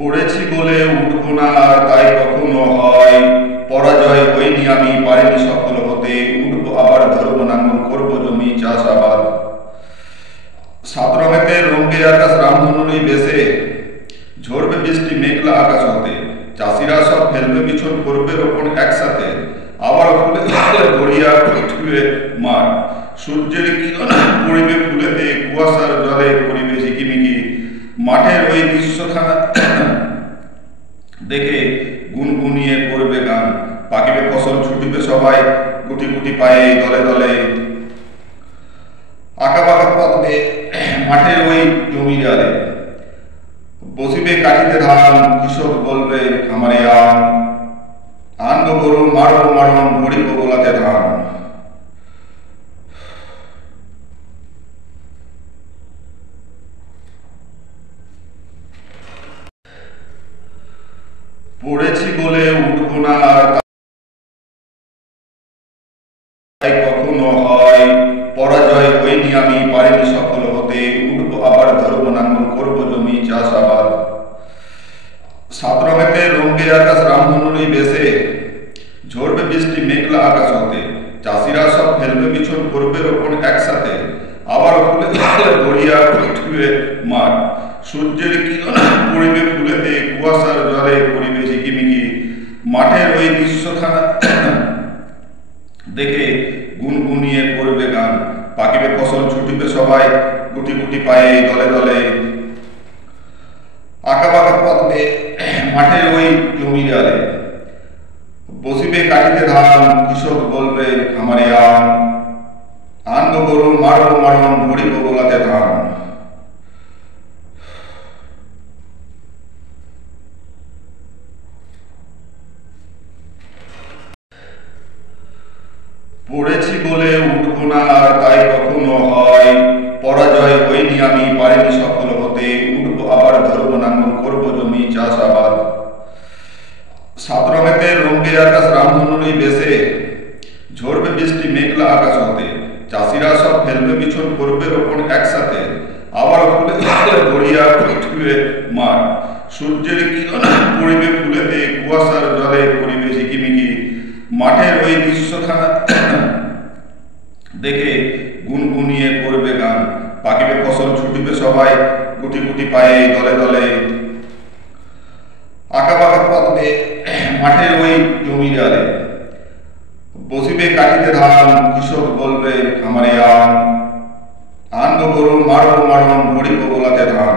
পড়েছি বলে উঠব না আর তাই কখনো হয়, পরাজয় হইনি আমি, পারিনি সফল হতে, উঠব আবার, ধরব নাঙ্গল, করব জমি চাষাবাদ। সাত রঙেতে রঙে আকাশ রামধনুরই বেশে, ঝরবে বৃষ্টি মেঘলা আকাশ হতে, চাষিরা সব ফেলবে বিছন, করবে রোপণ একসাথে, আবার ফুলে গড়িয়া উঠবে মাঠ, সূর্যের কিরণ পড়িবে ফুলেতে, কুয়াশার জলে পড়িবে ঝিকিমিকি, মাঠের ওই দৃশ্যখানা দেখে গুনগুনিয়ে করবে গান, পাকিবে ফসল, ছুটিবে সবাই গুটি গুটি পায়ে, দলে দলে আঁকা বাঁকা পথে মাঠের ওই জমি জালে, বসিবে কাটিতে ধান, কৃষক বলবে আমারে আন, আনবো গরু, মারবো মারণ, ভরিব গোলাতে ধান। পড়েছি বলে উঠব না আর তাই কখনো হয়, পরাজয় হইনি আমি, পারিনি সফল হতে, উঠব আবার, ধরব নাঙ্গল, করব জমি চাষাবাদ। সাত রঙেতে রঙে আকাশ রামধনুরই বেশে, ঝরবে বৃষ্টি মেঘলা আকাশ হতে, চাষিরা সব ফেলবে বিছন, করবে রোপণ একসাথে, আবার ফুলে গড়িয়া উঠবে মাঠ, সূর্যের কিরণ পড়িবে ফুলেতে, কুয়াশার জলে পড়িবে ঝিকিমিকি, মাঠের ওই দৃশ্যখানা দেখে গুনগুনিয়ে করবে গান, পাকিবে ফসল, ছুটিবে সবাই গুটি গুটি পায়ে, দলে দলে আঁকা বাঁকা পথে মাঠের ওই জমি জালে, বসিবে কাটিতে ধান, কৃষক বলবে আমারে আন, আনবো গরু, মারবো মারণ, ভরিব গোলাতে ধান। পড়েছি বলে উঠব না আর তাই কখনো হয়, পরাজয় হইনি আমি, পারিনি সফল হতে, উঠব আবার, ধরব নাঙ্গল, করব জমি চাষাবাদ। সাত রঙেতে রঙে আকাশ রামধনুরই বেশে, ঝরবে বৃষ্টি মেঘলা আকাশ হতে, চাষিরা সব ফেলবে বিছন, করবে রোপণ একসাথে, আবার ফুলে গড়িয়া উঠবে মাঠ, সূর্যের কিরণ পড়িবে ফুলেতে, কুয়াশার জলে পড়িবে ঝিকিমিকি, মাঠের ওই দৃশ্যখানা দেখে গুনগুনিয়ে করবে গান, পাকিবে ফসল, ছুটিবে সবাই গুটি গুটি পায়ে, দলে দলে আঁকা বাঁকা পথে মাঠের ওই জমি জালে, বসিবে কাটিতে ধান, কৃষক বলবে আমারে আন, আনবো গরু, মারবো মারণ, ভরিব গোলাতে ধান।